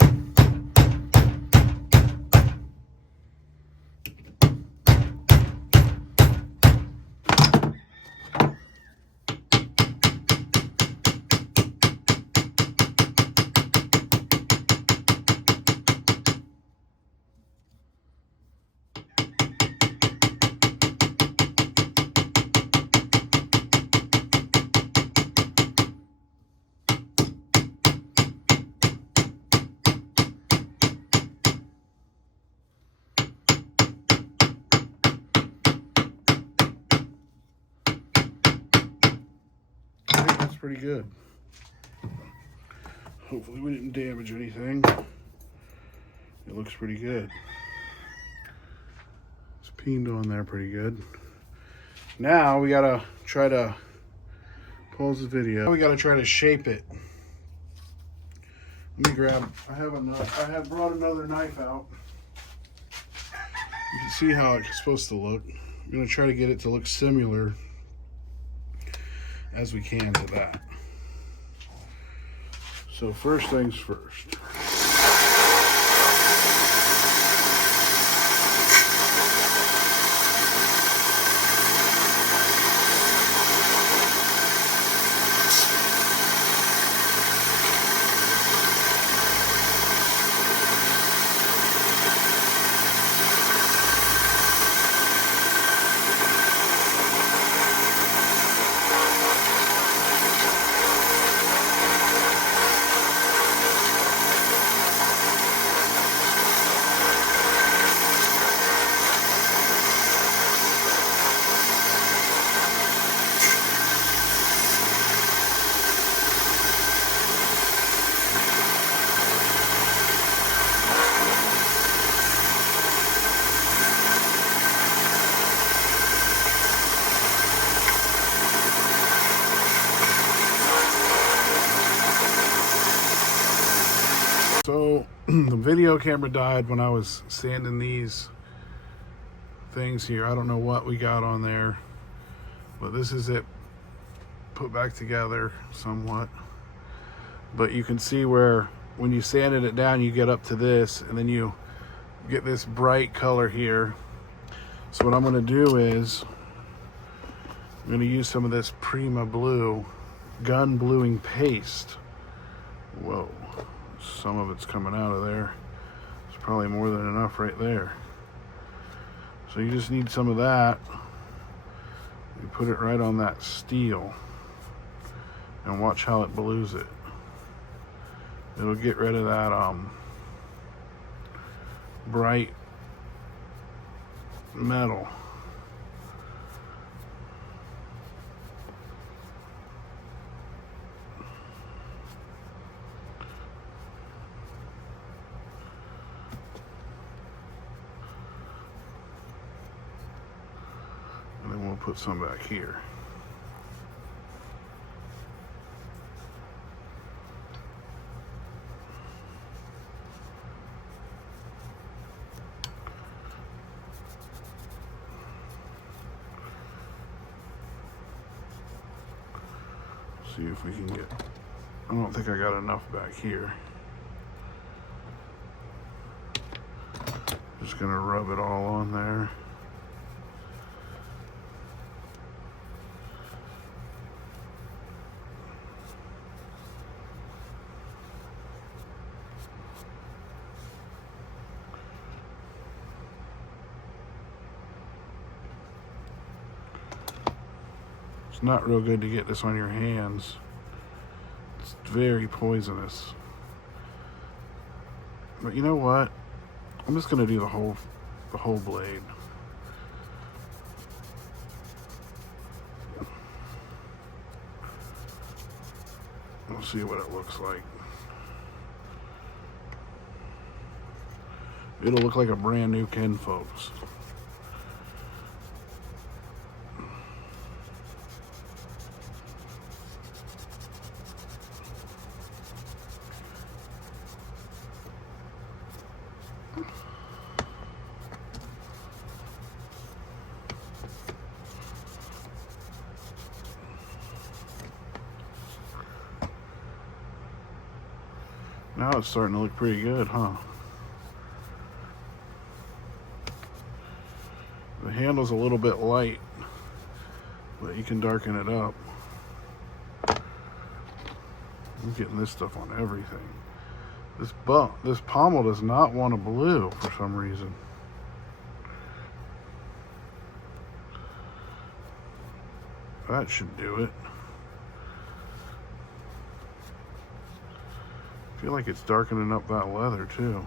I think that's pretty good. Hopefully we didn't damage anything. It looks pretty good. It's peened on there pretty good. Now we gotta try to pause the video. Now we gotta try to shape it. Let me grab, I have brought another knife out. You can see how it's supposed to look. I'm gonna try to get it to look similar as we can to that. So first things first. So the video camera died when I was sanding these things here. I don't know what we got on there, but this is it put back together somewhat. But you can see where when you sanded it down, you get up to this, and then you get this bright color here. So what I'm going to do is I'm going to use some of this Prima Blue gun bluing paste. Whoa. Some of it's coming out of there. It's probably more than enough right there. So you just need some of that. You put it right on that steel and watch how it blues it. It'll get rid of that bright metal. And then we'll put some back here. See if we can get, I don't think I got enough back here. Just gonna rub it all on there. It's not real good to get this on your hands. It's very poisonous. But you know what? I'm just gonna do the whole blade. We'll see what it looks like. It'll look like a brand new Kinfolks. Now it's starting to look pretty good, huh? The handle's a little bit light, but you can darken it up. I'm getting this stuff on everything. This pommel does not want a blue for some reason. That should do it. I feel like it's darkening up that leather too.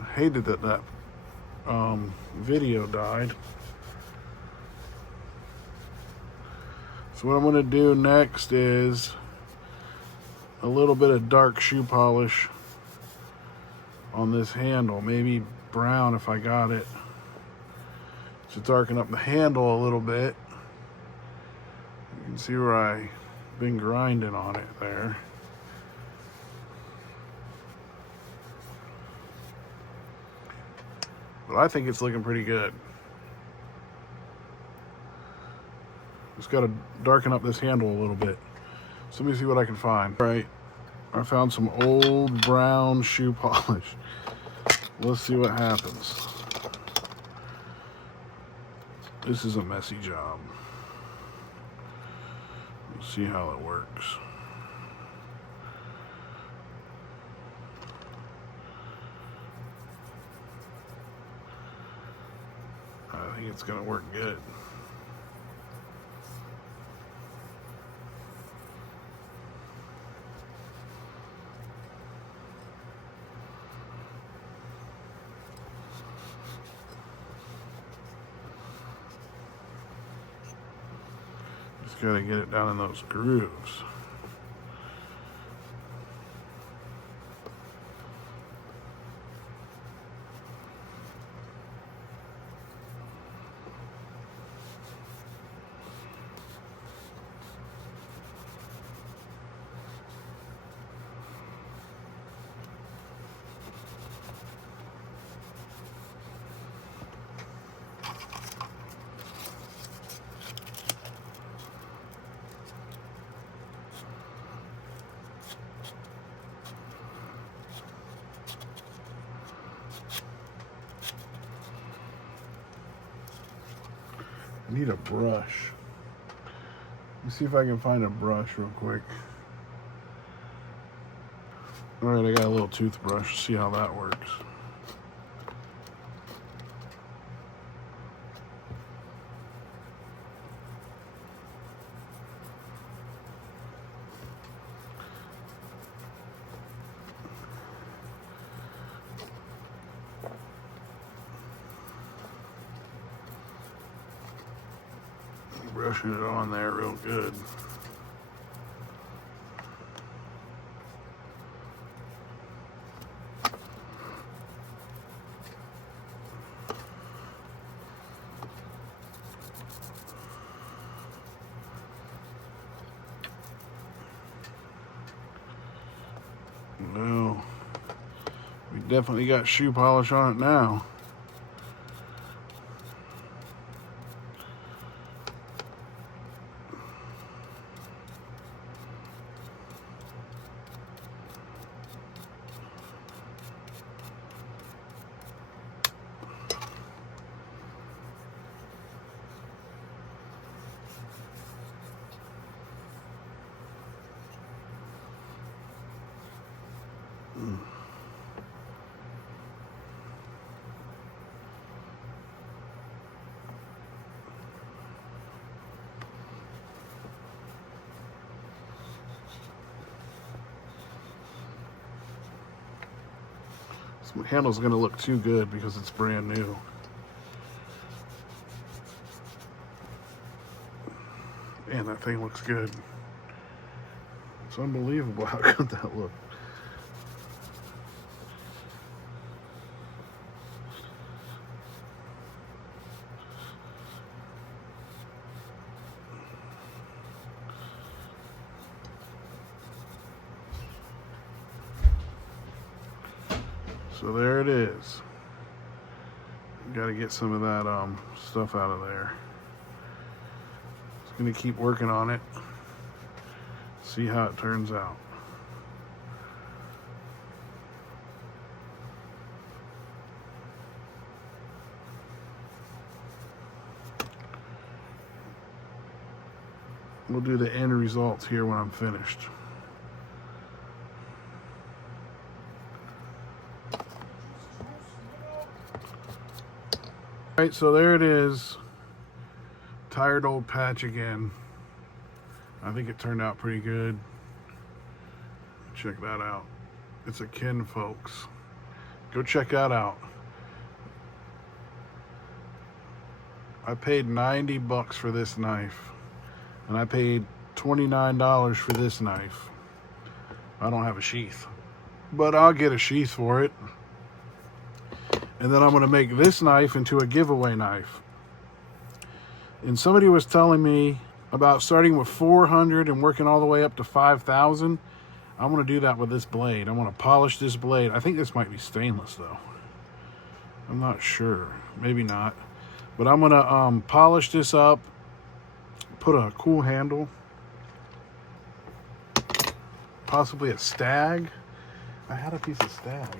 I hated that video died. So what I'm going to do next is a little bit of dark shoe polish on this handle, maybe brown if I got it, to darken up the handle a little bit. You can see where I've been grinding on it there. But I think it's looking pretty good. Just got to darken up this handle a little bit. So let me see what I can find. All right, I found some old brown shoe polish. Let's see what happens. This is a messy job. Let's see how it works. I think it's gonna work good. Just gotta get it down in those grooves. I need a brush. Let me see if I can find a brush real quick. All right, I got a little toothbrush. See how that works. Brushing it on there real good. Well, we definitely got shoe polish on it now. This handle's gonna look too good because it's brand new. Man, that thing looks good. It's unbelievable how good that looks. So there it is. Got to get some of that stuff out of there. Just gonna keep working on it. See how it turns out. We'll do the end results here when I'm finished. All right, so there it is. Tired old patch again. I think it turned out pretty good. Check that out. It's a Kinfolks. Go check that out. I paid 90 bucks for this knife, and I paid $29 for this knife. I don't have a sheath, but I'll get a sheath for it. And then I'm going to make this knife into a giveaway knife. And somebody was telling me about starting with 400 and working all the way up to 5,000. I'm going to do that with this blade. I want to polish this blade. I think this might be stainless though. I'm not sure. Maybe not. But I'm going to polish this up, put a cool handle, possibly a stag. I had a piece of stag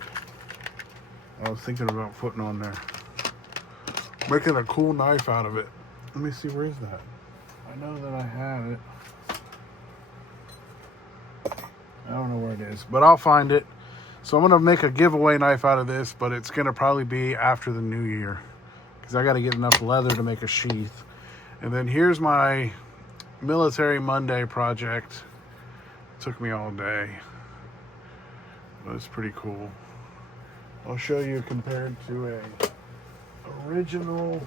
I was thinking about putting on there. Making a cool knife out of it. Let me see, where is that? I know that I had it. I don't know where it is, but I'll find it. So I'm gonna make a giveaway knife out of this, but it's gonna probably be after the new year, because I gotta get enough leather to make a sheath. And then here's my Military Monday project. It took me all day, but it's pretty cool. I'll show you compared to an original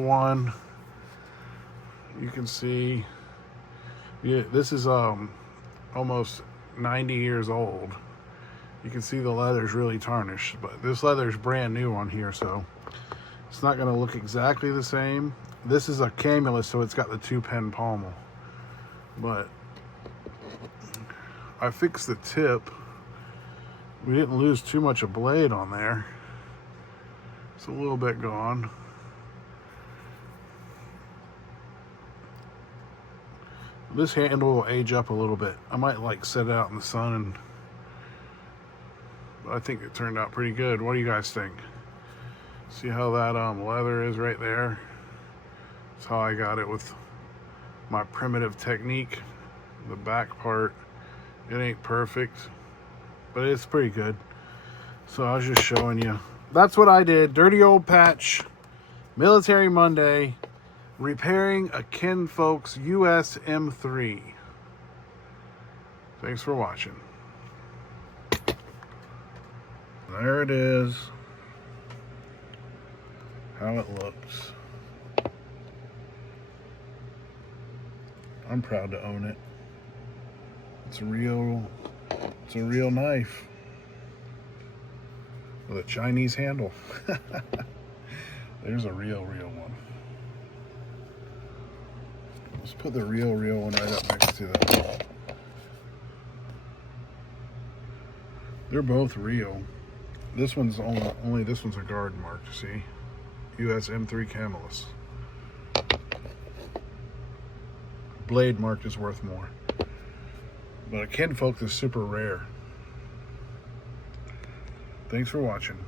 one. You can see, yeah, this is almost 90 years old. You can see the leather's really tarnished, but this leather's brand new on here, so it's not going to look exactly the same. This is a camulus, so it's got the 2-pen pommel, but I fixed the tip. We didn't lose too much of blade on there. It's a little bit gone. This handle will age up a little bit. I might like set it out in the sun, but I think it turned out pretty good. What do you guys think? See how that leather is right there? That's how I got it with my primitive technique. The back part, it ain't perfect, but it's pretty good. So I was just showing you. That's what I did. Dirty old patch, Military Monday, repairing a Kinfolks USM3. Thanks for watching. There it is. How it looks. I'm proud to own it. It's a real knife with a Chinese handle. There's a real one. Let's put the real one right up next to that. They're both real. This one's only this one's a guard mark, see? USM3 Camulus. Blade mark is worth more. But a Kinfolks is super rare. Thanks for watching.